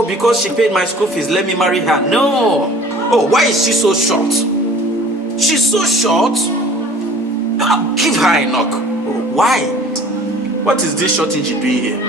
oh, because she paid my school fees, let me marry her. No. Oh, why is she so short? She's so short. I'll give her a knock. Oh, why? What is this short thing she doing here?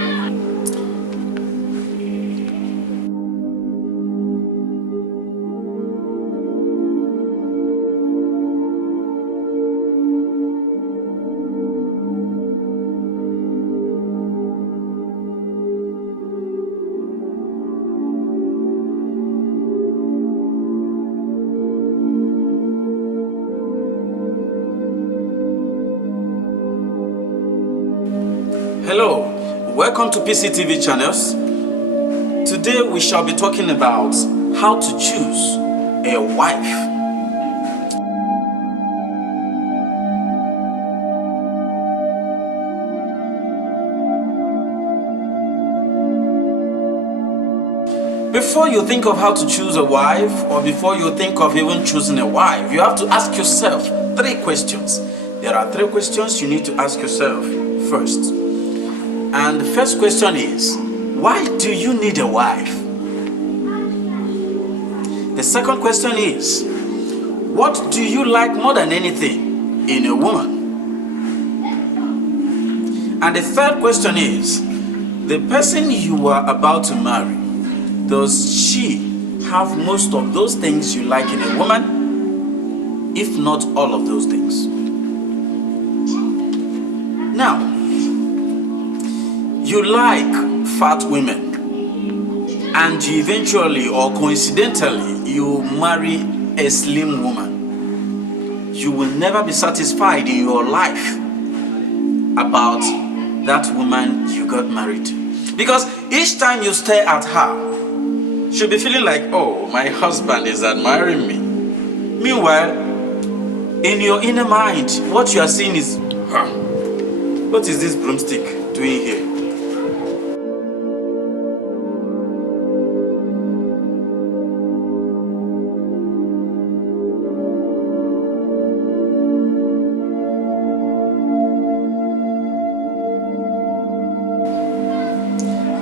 Hello, welcome to PCTV channels. Today we shall be talking about how to choose a wife. Before you think of how to choose a wife, or before you think of even choosing a wife, you have to ask yourself 3 questions. There are 3 questions you need to ask yourself first. And the first question is, why do you need a wife? The second question is, what do you like more than anything in a woman? And the third question is, the person you are about to marry, does she have most of those things you like in a woman, if not all of those things? Now, you like fat women, and you eventually or coincidentally you marry a slim woman. You will never be satisfied in your life about that woman you got married to, because each time you stare at her, she'll be feeling like, oh, my husband is admiring me. Meanwhile, in your inner mind, what you are seeing is, what is this broomstick doing here?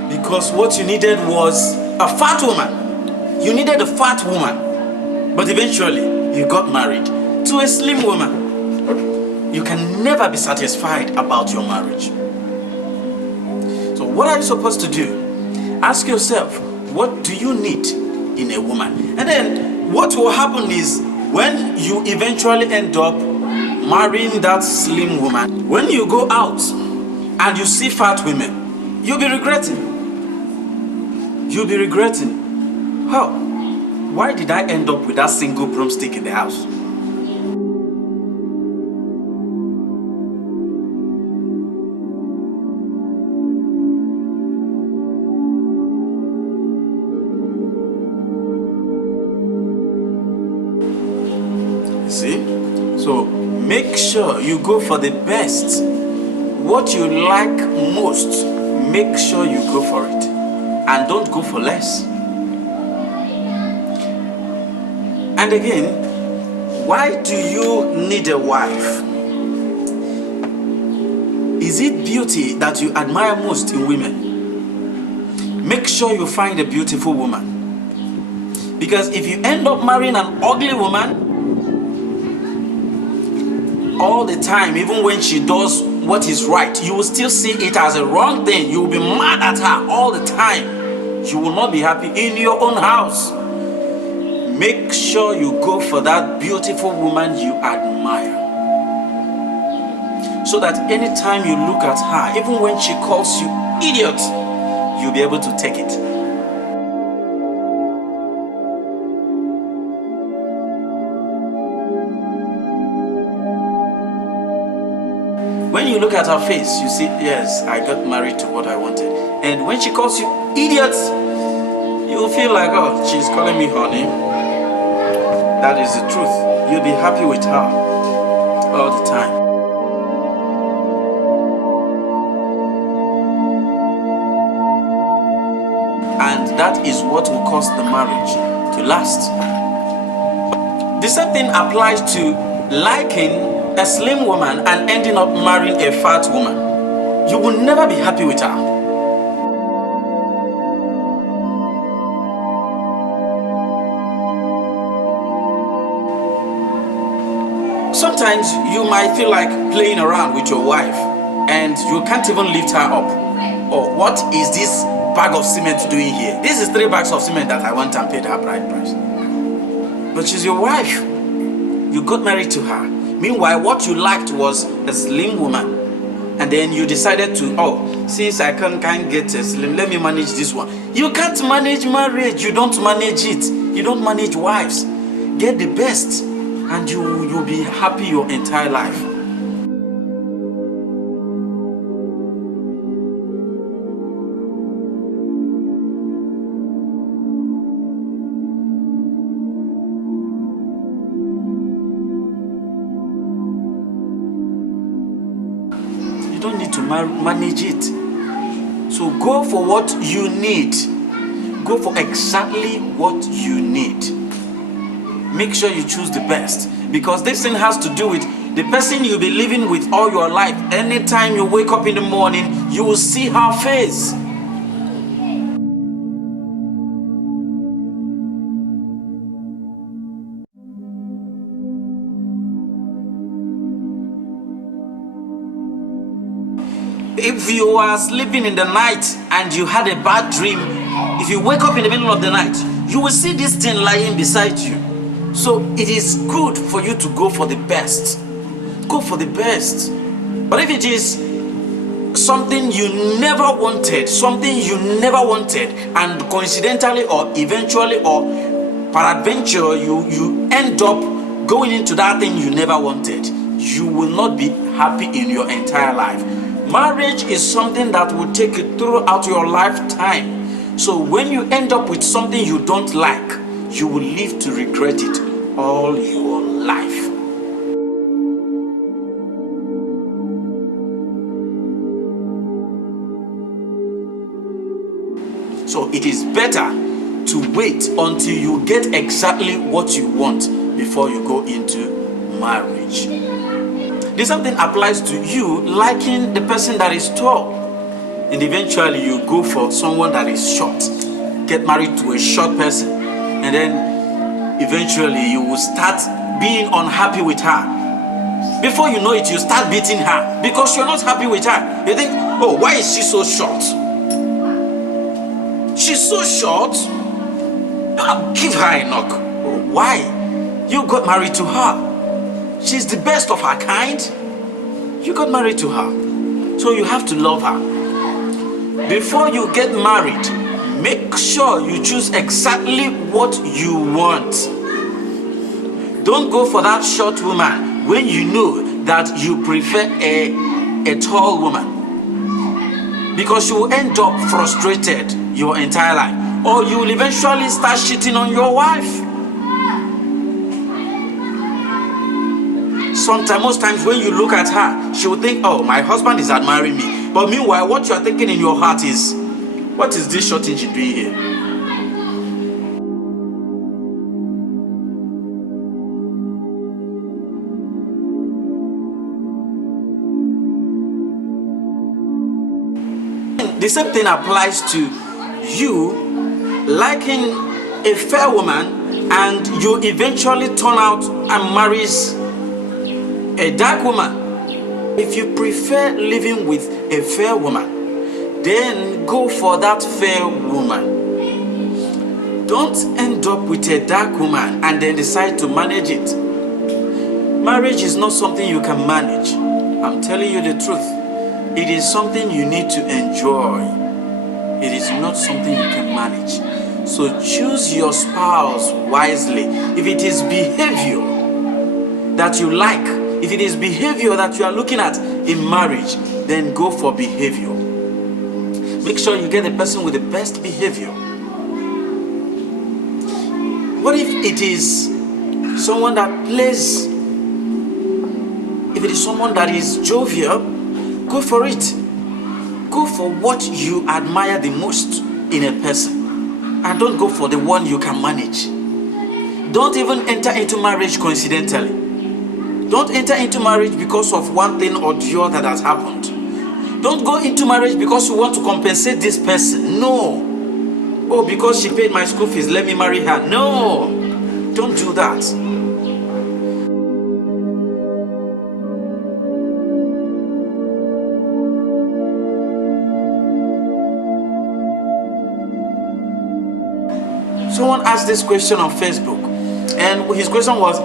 Because what you needed was a fat woman. You needed a fat woman. But eventually, you got married to a slim woman. You can never be satisfied about your marriage. So what are you supposed to do? Ask yourself, what do you need in a woman? And then what will happen is, when you eventually end up marrying that slim woman, when you go out and you see fat women, you'll be regretting. You'll be regretting. How? Why did I end up with that single broomstick in the house? See? So make sure you go for the best. What you like most, make sure you go for it. And don't go for less. And again, why do you need a wife? Is it beauty that you admire most in women? Make sure you find a beautiful woman. Because if you end up marrying an ugly woman, all the time, even when she does what is right, you will still see it as a wrong thing. You will be mad at her all the time. You will not be happy in your own house. Make sure you go for that beautiful woman you admire, so that anytime you look at her, even when she calls you idiot, you'll be able to take it. When you look at her face, you see, yes, I got married to what I wanted. And when she calls you idiot, you'll feel like, oh, she's calling me honey. That is the truth. You'll be happy with her all the time. And that is what will cause the marriage to last. The same thing applies to liking a slim woman and ending up marrying a fat woman. You will never be happy with her. Sometimes you might feel like playing around with your wife and you can't even lift her up. Oh, what is this bag of cement doing here? This is 3 bags of cement that I went and paid her bride price. But she's your wife. You got married to her. Meanwhile, what you liked was a slim woman. And then you decided to, oh, since I can't get a slim, let me manage this one. You can't manage marriage. You don't manage it. You don't manage wives. Get the best and you'll be happy your entire life. You don't need to manage it. So go for what you need. Go for exactly what you need. Make sure you choose the best, because this thing has to do with the person you'll be living with all your life. Anytime you wake up in the morning, you will see her face. If you are sleeping in the night and you had a bad dream, if you wake up in the middle of the night, you will see this thing lying beside you. So it is good for you to go for the best. Go for the best. But if it is something you never wanted, and coincidentally or eventually or peradventure you end up going into that thing you never wanted, you will not be happy in your entire life. Marriage is something that will take you throughout your lifetime. So when you end up with something you don't like, you will live to regret it all your life. So it is better to wait until you get exactly what you want before you go into marriage. The same thing applies to you liking the person that is tall, and eventually you go for someone that is short. Get married to a short person, and then eventually you will start being unhappy with her. Before you know it, you start beating her because you're not happy with her. You think, oh, why is she so short? She's so short. I'll give her a knock. Why? You got married to her. She's the best of her kind. You got married to her. So you have to love her. Before you get married, make sure you choose exactly what you want. Don't go for that short woman when you know that you prefer a tall woman, because you will end up frustrated your entire life, or you will eventually start cheating on your wife. Most times when you look at her, she will think, oh, my husband is admiring me. But meanwhile, what you are thinking in your heart is, what is this short thing she doing here? The same thing applies to you liking a fair woman and you eventually turn out and marries a dark woman. If you prefer living with a fair woman, then go for that fair woman. Don't end up with a dark woman and then decide to manage it. Marriage is not something you can manage. I'm telling you the truth. It is something you need to enjoy. It is not something you can manage. So choose your spouse wisely. If it is behavior that you like, if it is behavior that you are looking at in marriage, then go for behavior. Make sure you get the person with the best behavior. What if it is someone that plays? If it is someone that is jovial, go for it. Go for what you admire the most in a person, and don't go for the one you can manage. Don't even enter into marriage coincidentally. Don't enter into marriage because of one thing or the other that has happened. Don't go into marriage because you want to compensate this person. No. Oh, because she paid my school fees, let me marry her. No. Don't do that. someone asked this question on Facebook, and his question was,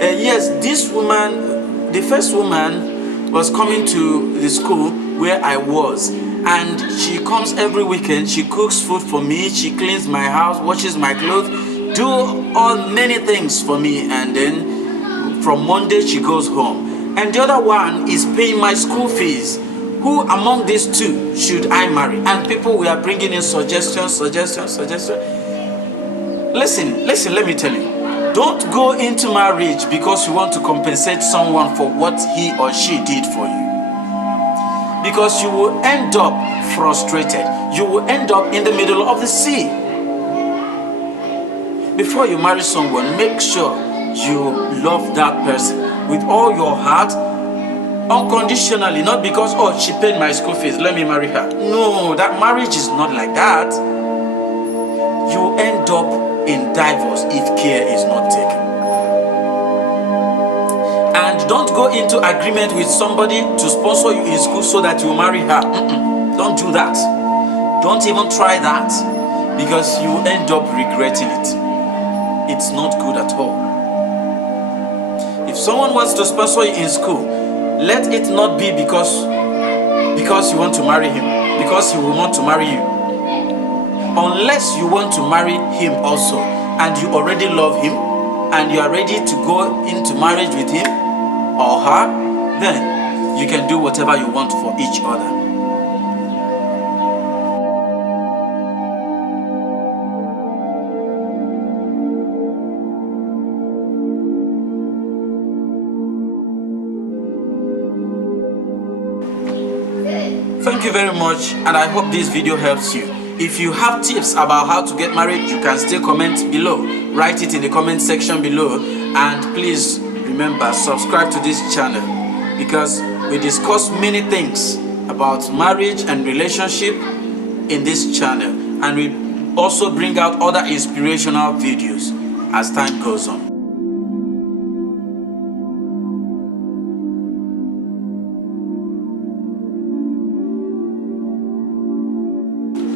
yes, this woman, the first woman, was coming to the school where I was, and she comes every weekend. She cooks food for me, she cleans my house, washes my clothes, do all many things for me, and then from Monday she goes home. And the other one is paying my school fees. Who among these two should I marry? And people were bringing in suggestions. Listen, let me tell you. Don't go into marriage because you want to compensate someone for what he or she did for you. Because you will end up frustrated. You will end up in the middle of the sea. Before you marry someone, make sure you love that person with all your heart, unconditionally, not because, oh, she paid my school fees, let me marry her. No, that marriage is not like that. You end up in divorce if care is not taken. And don't go into agreement with somebody to sponsor you in school so that you marry her. Don't do that. Don't even try that, because you end up regretting it. It's not good at all. If someone wants to sponsor you in school, let it not be because you want to marry him, because he will want to marry you. Unless you want to marry him also, and you already love him, and you are ready to go into marriage with him or her, then you can do whatever you want for each other. Thank you very much, and I hope this video helps you. If you have tips about how to get married, you can still comment below. Write it in the comment section below, and please remember, subscribe to this channel, because we discuss many things about marriage and relationship in this channel, and we also bring out other inspirational videos as time goes on.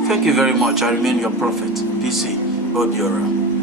Thank you very much. I remain your prophet, PC OBIORA.